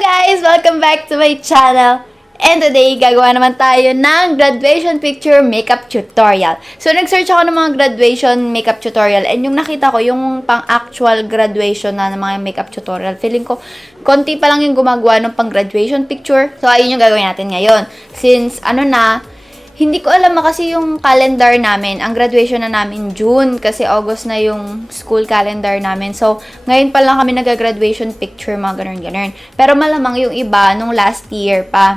guys! Welcome back to my channel. And today, gagawa naman tayo ng graduation picture makeup tutorial. So, nag-search ako ng mga graduation makeup tutorial and yung nakita ko, yung pang-actual graduation na ng mga makeup tutorial. Feeling ko, konti pa lang yung gumagawa ng pang-graduation picture. So, ayun yung gagawin natin ngayon. Since, hindi ko alam kasi yung calendar namin. Ang graduation na namin June kasi August na yung school calendar namin. So, ngayon pa lang kami nag-graduation picture, mga ganun-ganun. Pero malamang yung iba nung last year pa.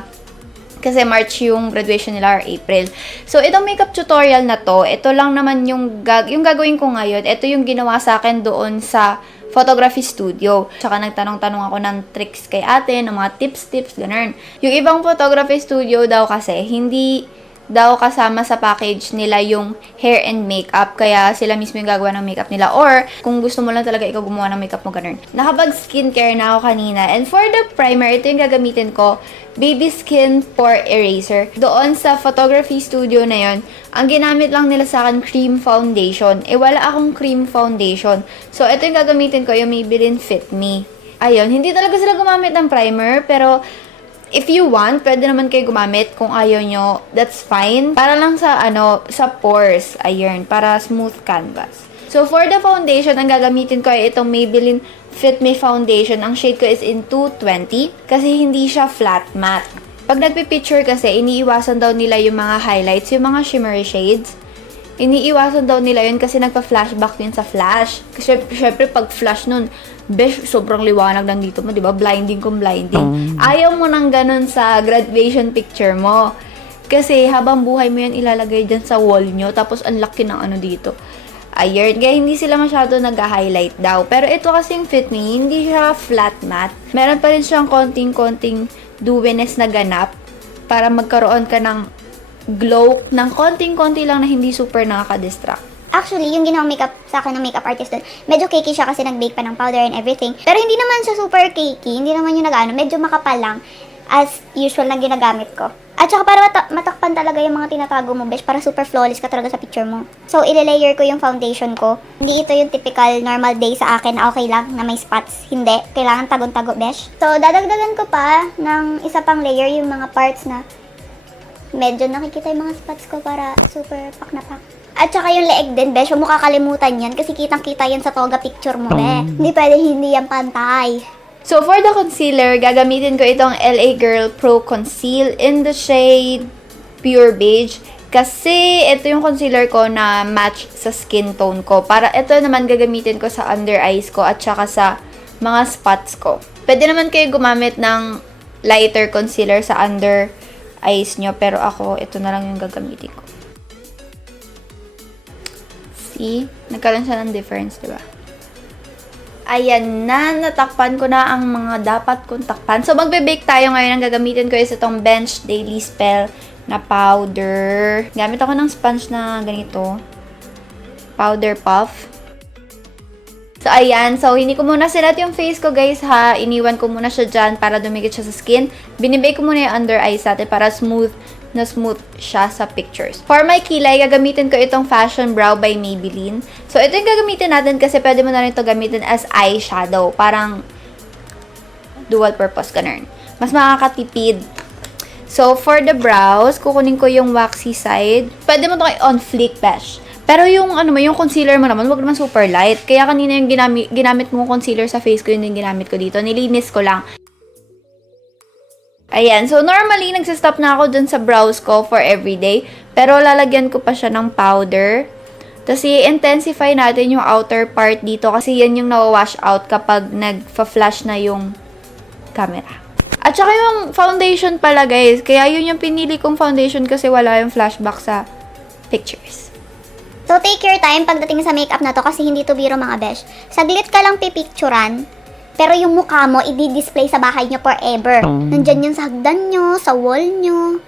Kasi March yung graduation nila or April. So, itong makeup tutorial na to, ito lang naman yung gagawin ko ngayon. Ito yung ginawa sa akin doon sa photography studio. Tsaka nagtanong-tanong ako ng tricks kay ate, ng mga tips, ganun. Yung ibang photography studio daw kasi, hindi daw kasama sa package nila yung hair and makeup. Kaya sila mismo yung gagawa ng makeup nila. Or, kung gusto mo lang talaga ikaw gumawa ng makeup mo, ganun. Nakapag-skincare na ako kanina. And for the primer, ito yung gagamitin ko. Baby Skin Pore Eraser. Doon sa photography studio na yon, ang ginamit lang nila sa akin, cream foundation. Wala akong cream foundation. So, ito yung gagamitin ko, yung Maybelline Fit Me. Ayun, hindi talaga sila gumamit ng primer, pero if you want, pwede naman kayo gumamit. Kung ayaw nyo, that's fine. Para lang sa, sa pores. Ayun, para smooth canvas. So, for the foundation, ang gagamitin ko ay itong Maybelline Fit Me Foundation. Ang shade ko is in 220 kasi hindi siya flat matte. Pag nagpipicture kasi, iniiwasan daw nila yung mga highlights, yung mga shimmery shades. Iniiwasan daw nila yun kasi nagpa-flashback yun sa flash. Kasi syempre, pag flash nun, besh, sobrang liwanag lang dito mo, di ba? Blinding kung blinding. Ayaw mo nang ganun sa graduation picture mo. Kasi habang buhay mo yan ilalagay dyan sa wall nyo, tapos ang laki ng dito. Ayun, kaya hindi sila masyado nag-highlight daw. Pero ito kasing Fit Me, hindi siya flat matte. Meron pa rin siyang konting-konting dewiness na ganap para magkaroon ka ng glow ng konting-konti lang na hindi super nakaka-distract. Actually, yung ginawang makeup sa akin ng makeup artist doon, medyo cakey siya kasi nag-bake pa ng powder and everything. Pero hindi naman siya super cakey, hindi naman yung medyo makapal lang as usual na ginagamit ko. At saka para matakpan talaga yung mga tinatago mo, besh, para super flawless ka talaga sa picture mo. So, ile-layer ko yung foundation ko. Hindi ito yung typical normal day sa akin na okay lang na may spots. Hindi. Kailangan tagon-tago, besh. So, dadagdagan ko pa ng isa pang layer yung mga parts na medyo nakikita yung mga spots ko para super pak na pak. At saka yung leeg din, besh, huwag mo kakalimutan yan kasi kitang-kita yan sa toga picture mo, be. Hindi pwede hindi yan pantay. So, for the concealer, gagamitin ko itong LA Girl Pro Conceal in the shade Pure Beige. Kasi ito yung concealer ko na match sa skin tone ko. Para ito naman gagamitin ko sa under eyes ko at saka sa mga spots ko. Pwede naman kayo gumamit ng lighter concealer sa under eyes nyo. Pero ako, ito na lang yung gagamitin ko. See? Nagkaroon siya ng difference, diba? Ayan na, natakpan ko na ang mga dapat kong takpan. So, magbe-bake tayo ngayon. Ang gagamitin ko is itong Bench Daily Spell na powder. Gamit ako ng sponge na ganito. Powder puff. So, ayan. So, hindi ko muna silat yung face ko, guys, ha. Iniwan ko muna siya dyan para dumikit siya sa skin. Binibake ko muna yung under eyes natin para smooth siya sa pictures. For my kilay, gagamitin ko itong Fashion Brow by Maybelline. So, ito yung gagamitin natin kasi pwede mo na rin ito gamitin as eyeshadow. Parang dual purpose, ganun. Mas makakatipid. So, for the brows, kukunin ko yung waxy side. Pwede mo ito on fleek, besh. Pero yung, yung concealer mo naman, wag naman super light. Kaya kanina yung ginamit mo concealer sa face ko, yun yung ginamit ko dito. Nilinis ko lang. Ayan. So, normally, nagsistop na ako dun sa brows ko for everyday. Pero, lalagyan ko pa siya ng powder. Tapos, i-intensify natin yung outer part dito kasi yan yung nawawash out kapag nag-flash na yung camera. At saka yung foundation pala, guys. Kaya yun yung pinili kong foundation kasi wala yung flashback sa pictures. So, take your time pagdating sa makeup na to kasi hindi to biro, mga besh. Saglit ka lang pipicturan. Pero yung mukha mo, i-display sa bahay nyo forever. Nandyan yun sa hagdan nyo, sa wall nyo.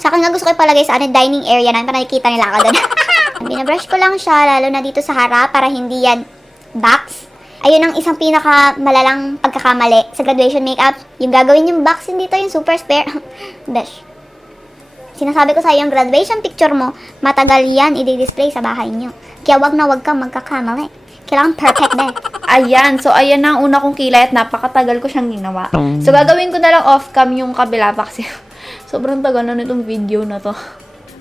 Sa akin nga gusto ko ipalagay sa dining area na nakikita nila ako doon. Binabrush ko lang siya, lalo na dito sa harap, para hindi yan box. Ayun ang isang pinakamalalang pagkakamali sa graduation makeup. Yung gagawin yung box, hindi to yung super spare. Besh. Sinasabi ko sa iyo, yung graduation picture mo, matagal yan i-display sa bahay nyo. Kaya wag na wag kang magkakamali. Kailangan perfect na. Ayan. So, ayan na ang una kong kilay at napakatagal ko siyang ginawa. So, gagawin ko na lang off-cam yung kabila pa kasi sobrang tagal na nitong video na to.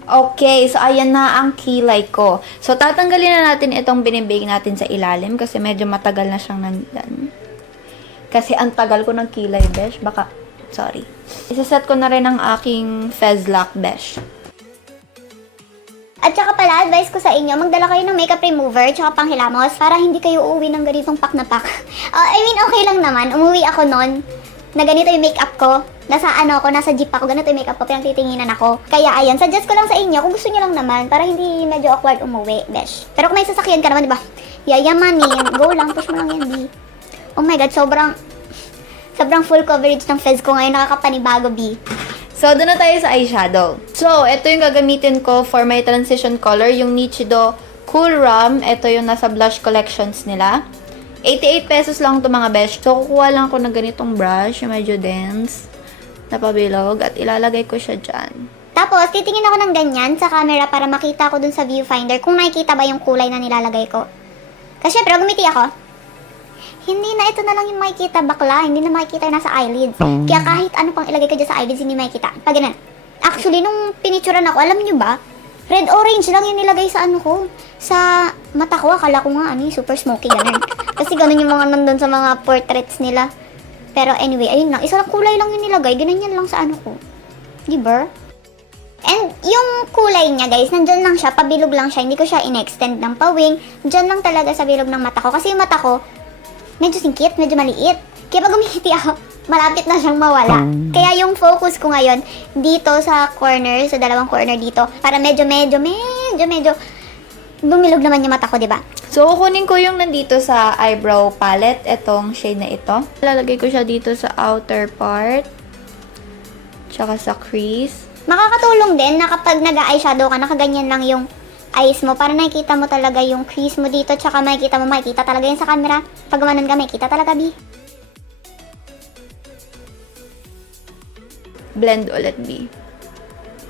Okay. So, ayan na ang kilay ko. So, tatanggalin na natin itong binibake natin sa ilalim kasi medyo matagal na siyang nandyan. Kasi ang tagal ko ng kilay, besh. Baka, sorry. Isaset ko na rin ang aking fez lock, besh. At saka pala, advice ko sa inyo, magdala kayo ng makeup remover tsaka panghilamos para hindi kayo uuwi ng ganitong pak na pak. Okay lang naman. Umuwi ako nun na ganito yung makeup ko. Nasa jeep ako, ganito yung makeup ko, pinagtitinginan ako. Kaya ayan, suggest ko lang sa inyo, kung gusto niyo lang naman, para hindi medyo awkward umuwi, besh. Pero kung may sasakyan ka naman, di ba? Yayamanin, go lang, push mo lang yan, di. Oh my God, sobrang full coverage ng fez ko ngayon, nakakapanibago, bi. So, doon na tayo sa eyeshadow. So, ito yung gagamitin ko for my transition color, yung Nichido Cool Rum. Ito yung nasa blush collections nila. 88 pesos lang ito mga besh. So, kukuha lang ako ng ganitong brush, yung medyo dense, na pabilog, at ilalagay ko siya dyan. Tapos, titingin ako ng ganyan sa camera para makita ko dun sa viewfinder kung nakikita ba yung kulay na nilalagay ko. Kasi syempre, gumiti ako. Hindi na ito na lang yung makikita bakla, hindi na makikita yung nasa eyelids. Kaya kahit ano pang ilagay ko dyan sa eyelids, hindi makikita. Pag ganun. Actually, nung pinicturean ako, alam nyo ba? Red-orange lang yung nilagay sa ano ko. Sa mata ko, akala ko nga super smoky, ganun. Kasi ganun yung mga nandun sa mga portraits nila. Pero anyway, ayun lang. Isa lang kulay lang yung nilagay, ganyan lang sa ano ko. Diba? And yung kulay niya, guys, nandyan lang siya, pabilog lang siya. Hindi ko siya in-extend ng pawing. Dyan lang talaga sa bilog ng mata ko. Kasi yung mata ko, medyo singkit, medyo maliit. Kaya pag umihiti ako, malapit na siyang mawala. Kaya yung focus ko ngayon, dito sa corner, sa dalawang corner dito, para medyo bumilog naman yung mata ko, diba? So, kukunin ko yung nandito sa eyebrow palette, itong shade na ito. Lalagay ko siya dito sa outer part, tsaka sa crease. Makakatulong din na kapag nag-eyeshadow ka, nakaganyan lang yung eyes mo, para nakikita mo talaga yung crease mo dito, tsaka makikita talaga yun sa camera. Pag gumanon ka, makikita talaga, bi. Blend ulit, bi.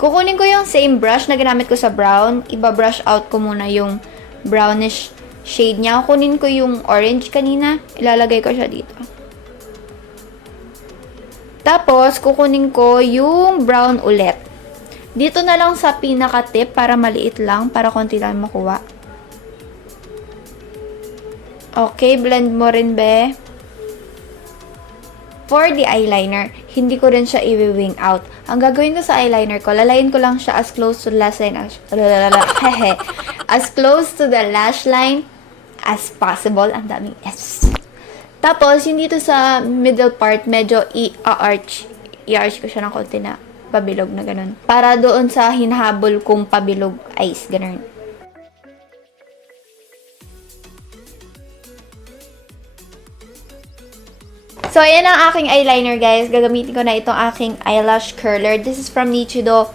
Kukunin ko yung same brush na ginamit ko sa brown. Iba-brush out ko muna yung brownish shade niya. Kukunin ko yung orange kanina. Ilalagay ko siya dito. Tapos, kukunin ko yung brown ulit. Dito na lang sa pinaka-tip para maliit lang, para konti lang makuha. Okay, blend mo rin, be. For the eyeliner, hindi ko rin siya i-wing out. Ang gagawin ko sa eyeliner ko, lalayin ko lang siya as close to the lash line as close to the lash line as possible. Ang daming S. Tapos, yung dito sa middle part, medyo i-arch ko siya ng konti na pabilog na ganun. Para doon sa hinahabol kong pabilog eyes, ganun. So, ayan ang aking eyeliner, guys. Gagamitin ko na itong aking eyelash curler. This is from Nichido.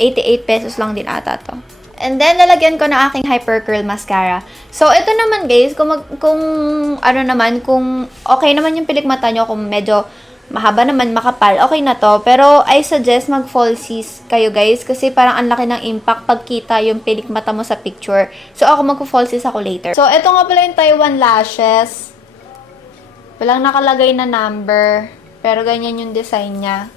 88 pesos lang din ata to. And then, lalagyan ko na aking Hyper Curl Mascara. So, ito naman, guys, kung okay naman yung pilik mata nyo, kung medyo mahaba naman, makapal, okay na to. Pero, I suggest mag-falsies kayo, guys. Kasi parang ang laki ng impact pagkita yung pilik mata mo sa picture. So, ako mag-falsies ako later. So, ito nga pala yung Taiwan lashes. Walang nakalagay na number. Pero, ganyan yung design niya.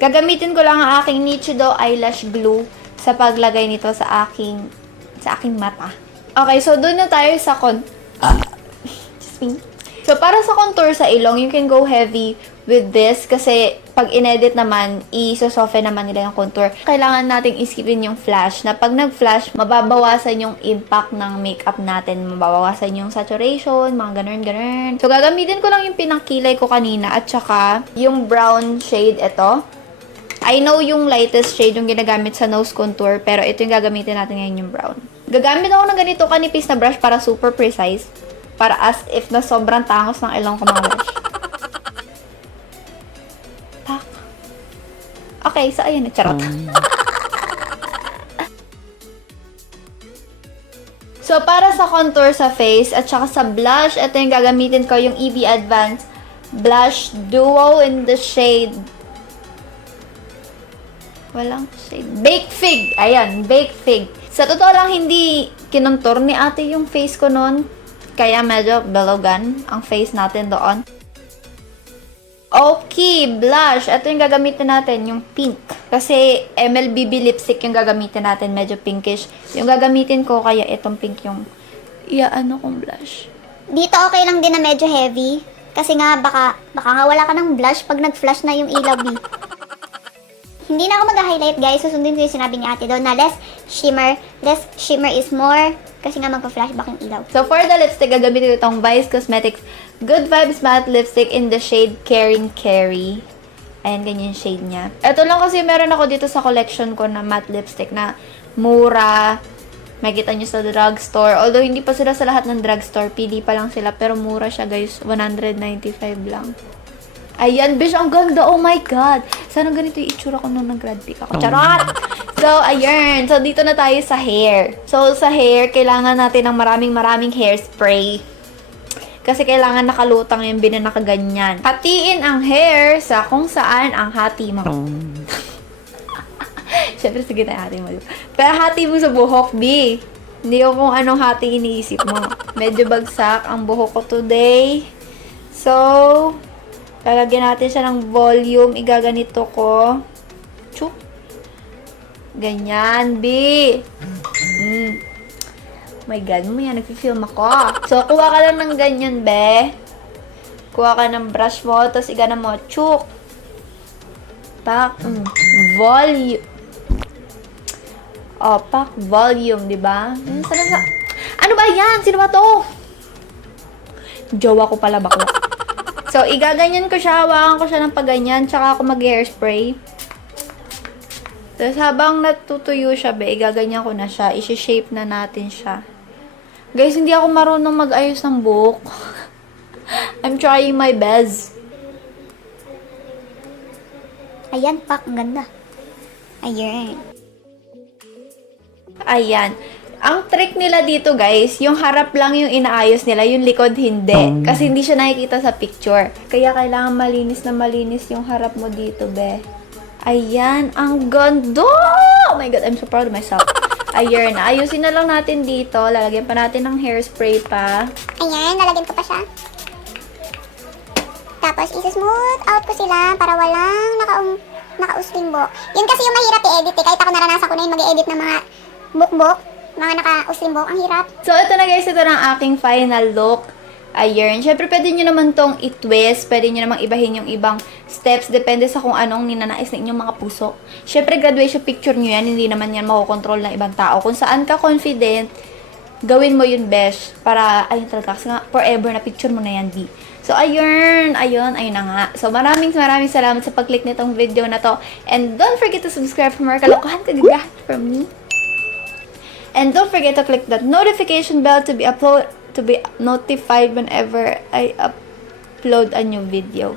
Gagamitin ko lang ang aking Nichido Eyelash Glue sa paglagay nito sa aking mata. Okay, so doon na tayo sa Just me. So, para sa contour sa ilong, you can go heavy with this kasi pag inedit naman, i-soften naman nila yung contour. Kailangan nating isipin yung flash na pag nag-flash, mababawasan yung impact ng makeup natin. Mababawasan yung saturation, mga ganun. So, gagamitin ko lang yung pinakilay ko kanina at saka yung brown shade ito. I know yung lightest shade yung ginagamit sa nose contour, pero ito yung gagamitin natin ngayon, yung brown. Gagamit ako ng ganito kanipis na brush para super precise. Para as if na sobrang tangos ng ilong ko, mga brush. Tak. Okay, so ayan, charot. So, para sa contour sa face at saka sa blush, ito yung gagamitin ko, yung EV Advanced Blush Duo in the shade. Walang shade. Baked Fig. Ayan, Baked Fig. Sa totoo lang, hindi kinontour ni ate yung face ko noon. Kaya medyo belogan ang face natin doon. Okay, blush. Ito yung gagamitin natin, yung pink. Kasi MLBB lipstick yung gagamitin natin, medyo pinkish. Yung gagamitin ko, kaya itong pink yung iaano kong blush. Dito okay lang din na medyo heavy. Kasi nga, baka nga wala ka ng blush pag nag-flash na yung ilaw, B. Hindi na ako mag-highlight, guys. Susundin ko yung sinabi ni ate doon na less shimmer is more. Kasi nga magpa-flashback yung ilaw. So, for the lipstick, gagamitin ko itong Vice Cosmetics Good Vibes Matte Lipstick in the shade Keri. Ayan, ganyan yung shade niya. Ito lang kasi meron ako dito sa collection ko na matte lipstick na mura. Makikita nyo sa drugstore. Although, hindi pa sila sa lahat ng drugstore. PD pa lang sila. Pero mura siya, guys. 195 lang. Ayan, bish, ang ganda. Oh my God. Sana ganito yung itsura ko nung nag-grad pick ako. Charot! So, ayan. So, dito na tayo sa hair. So, sa hair, kailangan natin ng maraming hairspray. Kasi kailangan nakalutang yung binanakaganyan. Hatiin ang hair sa kung saan ang hati mo. Siyempre, sige na hati mo. Pero hati mo sa buhok, B. Hindi ko kung anong hati iniisip mo. Medyo bagsak ang buhok ko today. So, lalagyan natin siya ng volume. Igaganito ko. Chuk. Ganyan, B. Oh my God, mamaya nag-film ako. So, kuha ka lang ng ganyan, be. Kuha ka ng brush mo, tapos igana mo, chuk. Pak. Volume. Oh, pak. Volume, diba? Ano ba yan? Sino ba to? Jowa ko pala, bakla. So, igaganyan ko siya. Hawakan ko siya ng paganyan. Tsaka ako mag-hairspray. Tapos, habang natutuyo siya, be, igaganyan ko na siya. Isi-shape na natin siya. Guys, hindi ako marunong mag-ayos ng buhok. I'm trying my best. Ayan, pak. Ang ganda. Ayan. Ayan. Ang trick nila dito, guys, yung harap lang yung inaayos nila, yung likod hindi. Kasi hindi siya nakikita sa picture. Kaya kailangan malinis na malinis yung harap mo dito, be. Ayan. Ang ganda! Oh my God, I'm so proud of myself. Ayan, ayusin na lang natin dito. Lalagyan pa natin ng hairspray pa. Ayan, lalagyan ko pa siya. Tapos, isa-smooth out ko sila para walang naka-usling buhok. Yun kasi yung mahirap i-edit eh. Kahit ako naranasan ko na yung mag-edit ng mga book, mga naka-usling buhok. Ang hirap. So, ito na guys. Ito na ang aking final look. Ayan. Siyempre, pwede nyo naman tong i-twist. Pwede nyo namang ibahin yung ibang steps. Depende sa kung anong ninanais na inyong mga puso. Siyempre, graduation picture nyo yan. Hindi naman yan makokontrol ng ibang tao. Kung saan ka confident, gawin mo yun best. Para, ayun talaga. Kasi nga, forever na picture mo na yan, B. So, ayun na nga. So, maraming salamat sa pag-click nitong video na to. And don't forget to subscribe for more kalokohan kagagahan from me. And don't forget to click that notification bell to be notified whenever I upload a new video.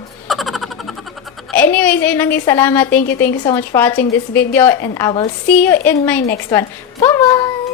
Anyways, ayun lang guys. Salamat. Thank you so much for watching this video. And I will see you in my next one. Bye-bye!